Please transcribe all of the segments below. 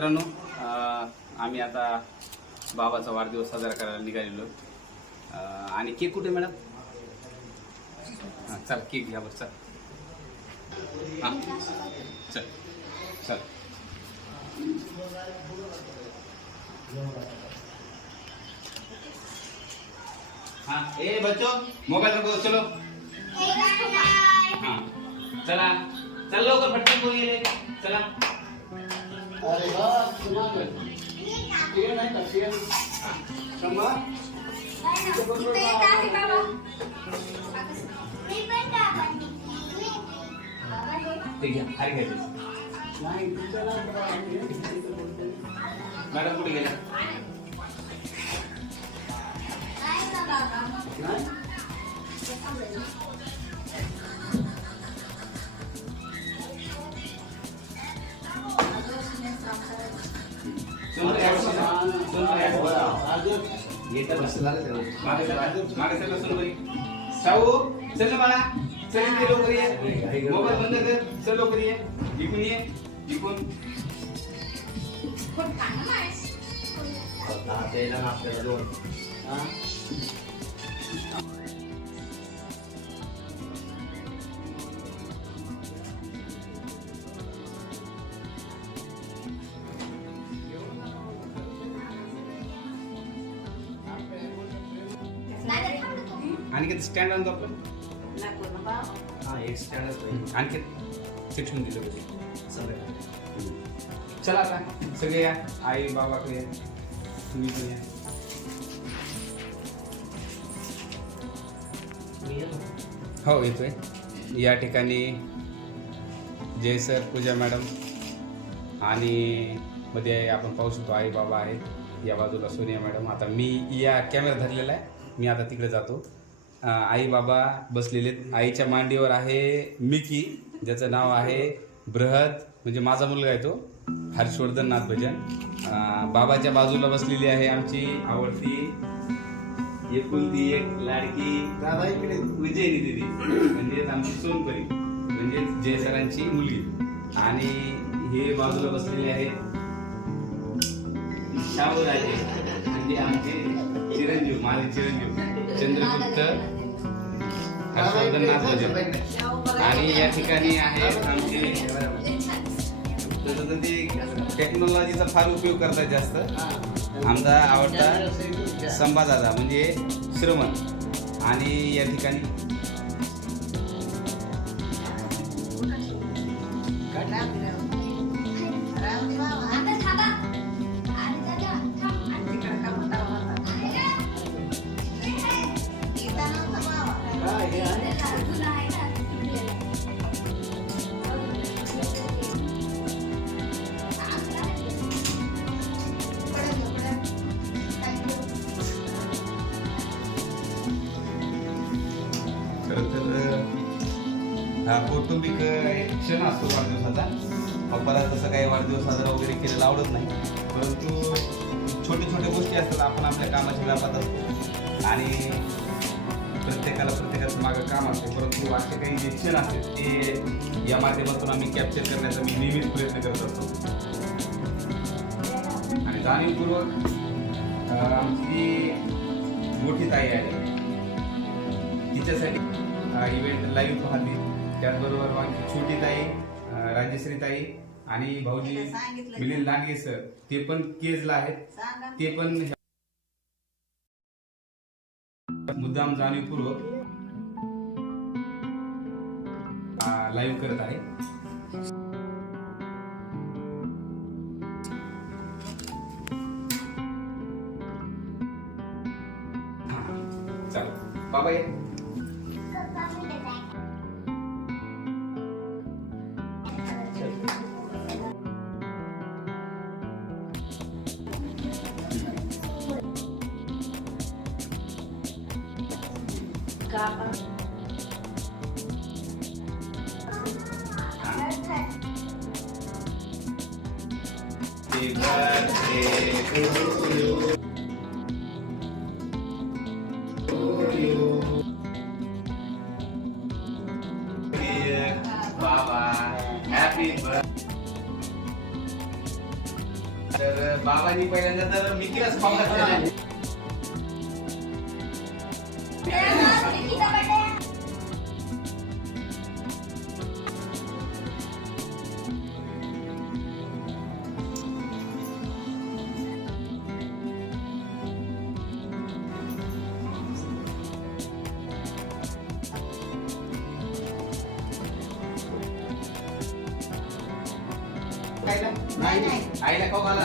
मित्रांनो, आम्ही आता बाबाचा वाढदिवस साजरा करायला निघालेलो आणि केक कुठे मॅडम? हां चल केक घ्या बरं, चल हां चल चल. हाँ ए बच्चों मोबाइल रखो, चलो हाँ चला चल लवकर फटकन बोलिए चला. अरे वाह सुना ये नाही का ये समजा ठीक आहे हारी घ्यायची. नाही तुझ्याला मॅडम कुठे गेल्या? नाही साऊ चल ना बाळा, चल इकडे लवकर ये, मोबाईल बंद कर, चल लवकर ये, इकडून ये, इकडून आपल्याला दोन आणखी स्टँड आणतो आपण. हा एक स्टँडच पाहिजे आणखी शिक्षण दिलं होते. सगळं चला आता सगळे या, आई बाबाकडे या, तुम्ही पण या. हो येतोय. या ठिकाणी जय सर, पूजा मॅडम आणि मध्ये आपण पाहू शकतो आई बाबा आहेत. या बाजूला सोनिया मॅडम. आता मी या कॅमेरा धरलेला आहे, मी आता तिकडे जातो. आई बाबा बसलेले. आईच्या मांडीवर आहे मिकी, ज्याचं नाव आहे बृहद, म्हणजे माझा मुलगा आहे तो, हर्षवर्धन नाथ भजन. बाबाच्या बाजूला बसलेली आहे आमची आवडती एकुलती एक लाडकी दादा इकडे विजयनी दिदी, म्हणजे आमची सोनपरी, म्हणजे जय सरांची मुलगी. आणि हे बाजूला बसलेले आहेत शाहूराजे, म्हणजे आमचे चिरंजीव, माझे चिरंजीव चंद्रगुप्त हर्षवर्धन नाथ भजन. आणि या ठिकाणी आहेत आमचे टेक्नॉलॉजीचा फार उपयोग करतात जास्त आमचा आवडता संभादादा, म्हणजे श्रमण. आणि या ठिकाणी कौटुंबिक एक क्षण असतो वाढदिवसाचा. पप्पाला तसं काही वाढदिवस साजरा वगैरे केलेला आवडत नाही, परंतु छोटे छोटे गोष्टी असतात. आपण आपल्या कामाच्या व्यापात असतो आणि प्रत्येकाचं मागं काम असते, परंतु असे काही जे क्षण असतात ते या माध्यमातून आम्ही कॅप्चर करण्याचा मी नेहमीच प्रयत्न करत असतो. आणि जाणीवपूर्वक आमची मोठी ताई आहे, तिच्यासाठी इव्हेंट लाईव्ह पाहते. त्याचबरोबर आमची छोटी ताई राजेश्री ताई आणि भाऊजी मिलिंद लांडगे सर, ते पण केजला आहेत. ते पण मुद्दाम जाणीवपूर्वक लाईव्ह करत आहे. चला बाबा ये. Happy birthday to you. Dear Baba, happy birthday. तर बाबांनी पहिल्यांदा तर मिकीलाच पाव घातलेला आहे. नाही आईला खाऊ घाला.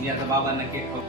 मी आता बाबांना केक खाऊ.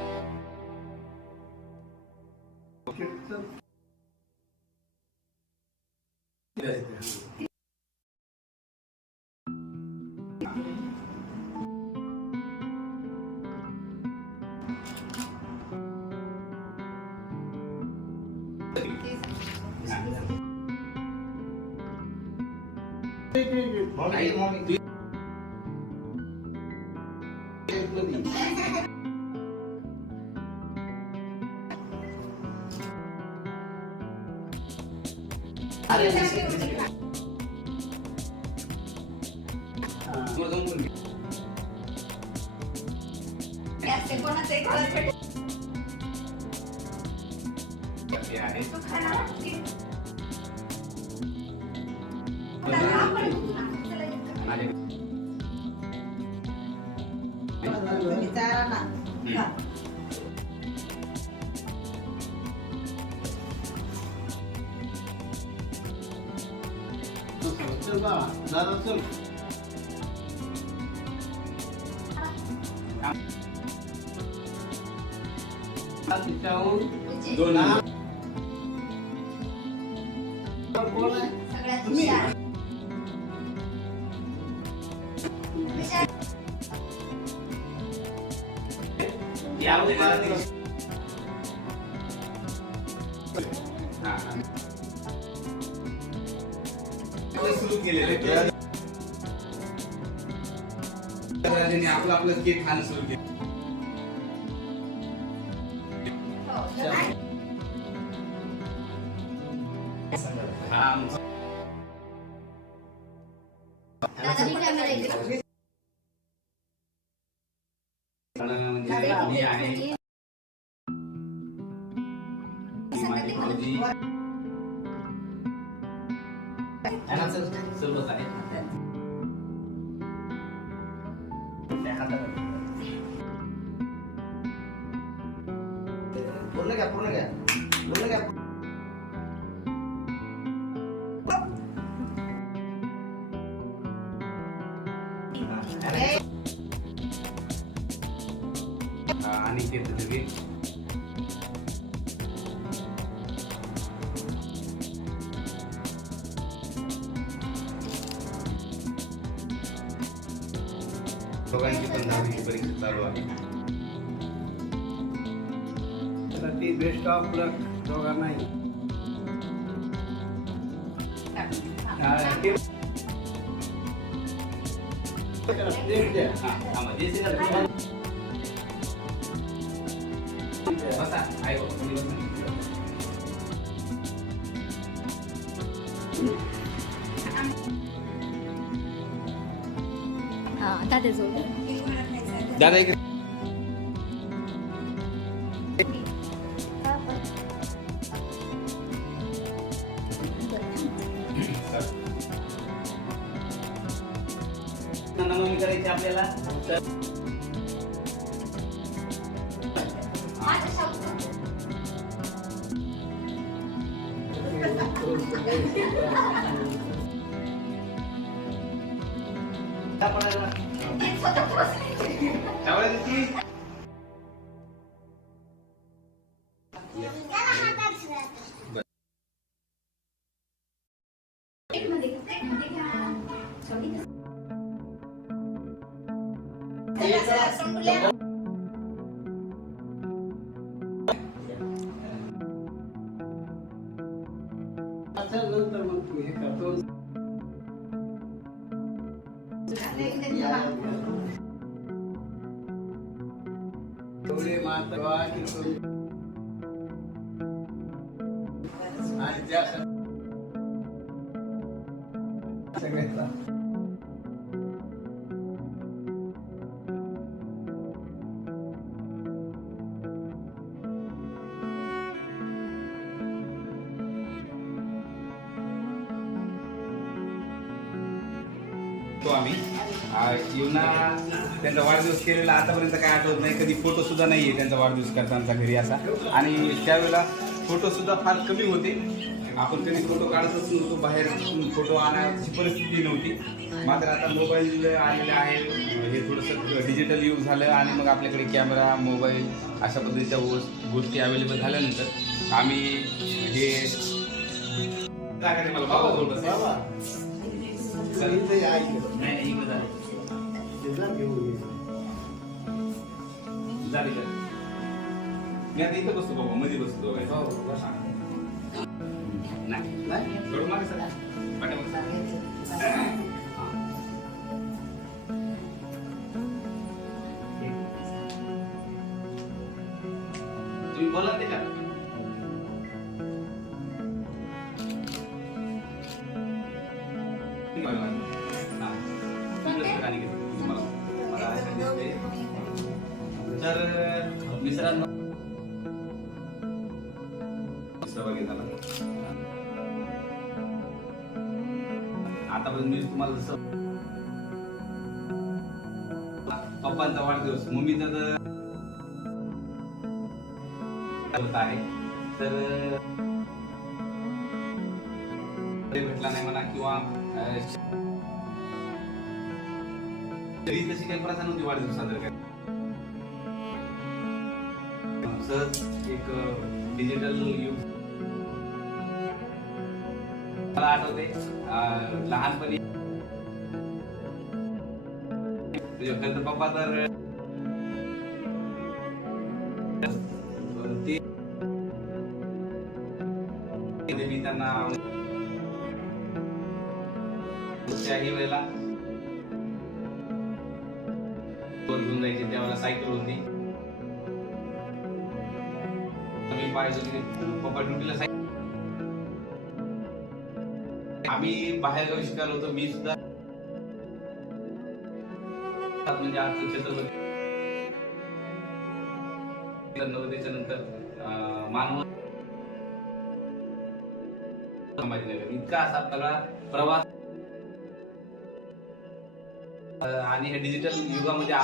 सुरू केलेलं आपलं आपलं केक खाणं सुरू केलं. मी आहे माझी भाऊजी सर्वच आहे. पूर्ण घ्या पूर्ण घ्या पूर्ण घ्या. आणि ते सगळे दोघांची पण 10वी परीक्षा चालू आहे. ती बेस्ट ऑफ लक दोघांनाही. बसा आई बाबा तुम्ही बसा. दादा इकडे नोंदणी करायची आपल्याला. नंतर मग तू हे करतो. एवढे मात्र आणि त्या सगळ्याचा तो आम्ही येऊन त्यांचा वाढदिवस केलेला आतापर्यंत काय आठवत नाही, कधी फोटो सुद्धा नाहीये त्यांचा वाढदिवस करताना घरी असा. आणि त्यावेळेला फोटो सुद्धा फार कमी होते, आपण कधी फोटो काढतच नव्हतो, बाहेर फोटो आणायची परिस्थिती नव्हती. मात्र आता मोबाईल आलेले आहे, हे थोडंसं डिजिटल युग झालं आणि मग आपल्याकडे कॅमेरा मोबाईल अशा पद्धतीच्या गोष्टी अवेलेबल झाल्यानंतर आम्ही हे काय करायचं, मला बाबा जवळ बसायचं. नाही इकडं झालं. झाली का? मी आता इथं बसतो बाबा, मध्ये बसतो. नाही थोडं मागे सर, पाठीमागे सर. तुम्ही बोला ते का? तर मित्रांनो सहभागी झाला. आतापर्यंत मी तुम्हाला जसं पप्पांचा वाढदिवस मम्मीचा तर आहे, तर भेटला नाही म्हणा किंवा तरी तशी काही प्रथा नव्हती वाढदिवस साजरा करायला. सहज एक डिजिटल युग मला आठवते. लहानपणी खरं पप्पा तर ते मी त्यांना त्याही वेळेला घेऊन जायचे, त्यावेळेला सायकल होती. मी पाहायचो की पप्पा ड्युटीला सायकल, आम्ही बाहेर गावी शिकायला होतो. मी सुद्धा म्हणजे आमचं छत्रपती नवदेच्या नंतर मानव संभाजीनगर इतका असा सगळा प्रवास आणि हे डिजिटल युगामध्ये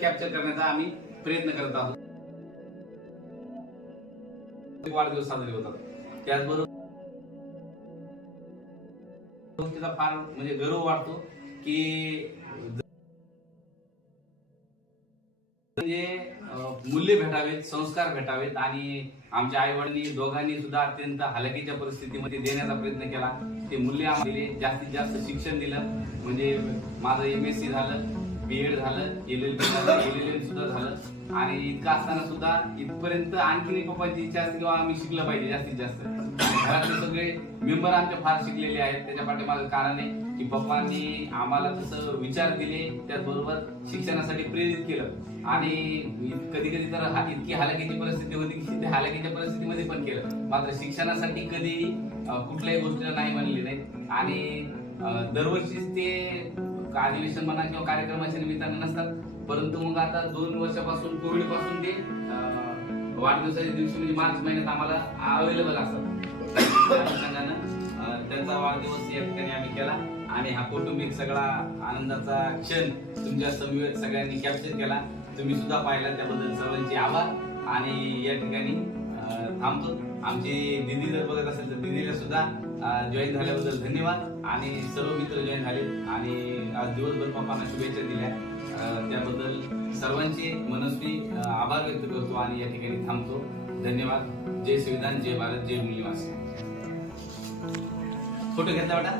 कॅप्चर करण्याचा आम्ही प्रयत्न करत आहोत. वाढदिवस साजरे होतात, त्याचबरोबर तिला फार म्हणजे गर्व वाटतो की म्हणजे मूल्य भेटावेत, संस्कार भेटावेत. आणि आमच्या आई वडिलांनी दोघांनी सुद्धा अत्यंत हलाखीच्या परिस्थितीमध्ये देण्याचा प्रयत्न केला. ते मूल्य आम्हाला दिले, जास्तीत जास्त शिक्षण दिलं. म्हणजे माझं MSc झालं, B.Ed झालं, LLB झालं, LLM सुद्धा झालं. आणि इतकं असताना सुद्धा इथपर्यंत आणखीन पप्पांची इच्छा असते किंवा आम्ही शिकलं पाहिजे जास्तीत जास्त. घरातले सगळे मेंबर आमचे फार शिकलेले आहेत. त्याच्या पाठीमागं कारण आहे की पप्पांनी आम्हाला तसं विचार दिले, त्याचबरोबर शिक्षणासाठी प्रेरित केलं. आणि कधी कधी तर इतकी हालाकीची परिस्थिती होती की त्या हालाकीच्या परिस्थितीमध्ये पण केलं. मात्र शिक्षणासाठी कधी कुठल्याही गोष्टीला नाही म्हणले नाही. आणि दरवर्षीच ते अधिवेशन म्हणा किंवा कार्यक्रमाच्या निमित्तानं नसतात, परंतु मग आता 2 वर्षापासून कोविड पासून ते वाढदिवसाच्या दिवशी म्हणजे मार्च महिन्यात आम्हाला अवेलेबल असतात. त्यांचा वाढदिवस या ठिकाणी आम्ही केला आणि हा कौटुंबिक सगळा आनंदाचा क्षण तुमच्या समवेत सगळ्यांनी कॅप्चर केला. तुम्ही सुद्धा पाहिला, त्याबद्दल सर्वांचे आभार. आणि या ठिकाणी थांबतो. आमची दिदी जर बघत असेल तर दिदीला सुद्धा जॉईन झाल्याबद्दल धन्यवाद. आणि सर्व मित्र जॉईन झाले आणि आज दिवसभर पप्पांना शुभेच्छा दिल्या, त्याबद्दल सर्वांचे मनस्वी आभार व्यक्त करतो आणि या ठिकाणी थांबतो. धन्यवाद. जय संविधान, जय भारत, जय मूल्यवान. फोटो घेतला बेटा.